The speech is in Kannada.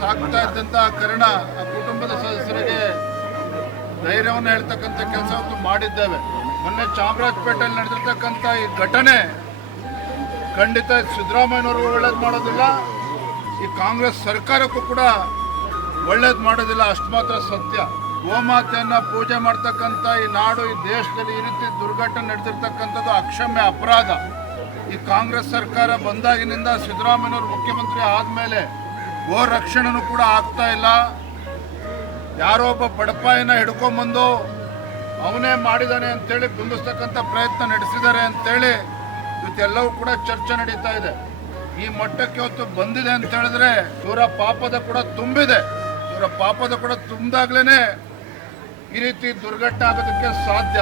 ಸಾಕ್ತಾ ಇದ್ದಂಥ ಕಾರಣ ಆ ಕುಟುಂಬದ ಸದಸ್ಯರಿಗೆ ಧೈರ್ಯವನ್ನು ಹೇಳ್ತಕ್ಕಂಥ ಕೆಲಸವನ್ನು ಮಾಡಿದ್ದೇವೆ. ಮೊನ್ನೆ ಚಾಮರಾಜಪೇಟೆಯಲ್ಲಿ ನಡೆದಿರ್ತಕ್ಕಂಥ ಈ ಘಟನೆ ಖಂಡಿತ ಸಿದ್ದರಾಮಯ್ಯನವ್ರಿಗೂ ಒಳ್ಳೇದು ಮಾಡೋದಿಲ್ಲ, ಈ ಕಾಂಗ್ರೆಸ್ ಸರ್ಕಾರಕ್ಕೂ ಕೂಡ ಒಳ್ಳೇದು ಮಾಡೋದಿಲ್ಲ. ಅಷ್ಟು ಮಾತ್ರ ಸತ್ಯ. ಗೋಮಾತೆಯನ್ನು ಪೂಜೆ ಮಾಡ್ತಕ್ಕಂಥ ಈ ನಾಡು, ಈ ದೇಶದಲ್ಲಿ ಈ ರೀತಿ ದುರ್ಘಟನೆ ನಡೆದಿರ್ತಕ್ಕಂಥದ್ದು ಅಕ್ಷಮ್ಯ ಅಪರಾಧ. ಈ ಕಾಂಗ್ರೆಸ್ ಸರ್ಕಾರ ಬಂದಾಗಿನಿಂದ ಸಿದ್ದರಾಮಯ್ಯನವರು ಮುಖ್ಯಮಂತ್ರಿ ಆದಮೇಲೆ ಗೋ ರಕ್ಷಣೆನೂ ಕೂಡ ಆಗ್ತಾ ಇಲ್ಲ. ಯಾರೋ ಒಬ್ಬ ಬಡಪಾಯಿನ ಹಿಡ್ಕೊಂಬಂದು ಅವನೇ ಮಾಡಿದ್ದಾನೆ ಅಂತೇಳಿ ಬಿಂಬಿಸ್ತಕ್ಕಂಥ ಪ್ರಯತ್ನ ನಡೆಸಿದ್ದಾರೆ ಅಂತೇಳಿ ಇವತ್ತೆಲ್ಲವೂ ಕೂಡ ಚರ್ಚೆ ನಡೀತಾ ಇದೆ. ಈ ಮಟ್ಟಕ್ಕೆ ಇವತ್ತು ಬಂದಿದೆ ಅಂತ ಹೇಳಿದ್ರೆ ಇವರ ಪಾಪದ ಕೂಡ ತುಂಬಿದೆ. ಇವರ ಪಾಪದ ಕೂಡ ತುಂಬಿದಾಗ್ಲೇ ಈ ರೀತಿ ದುರ್ಘಟನೆ ಆಗೋದಕ್ಕೆ ಸಾಧ್ಯ.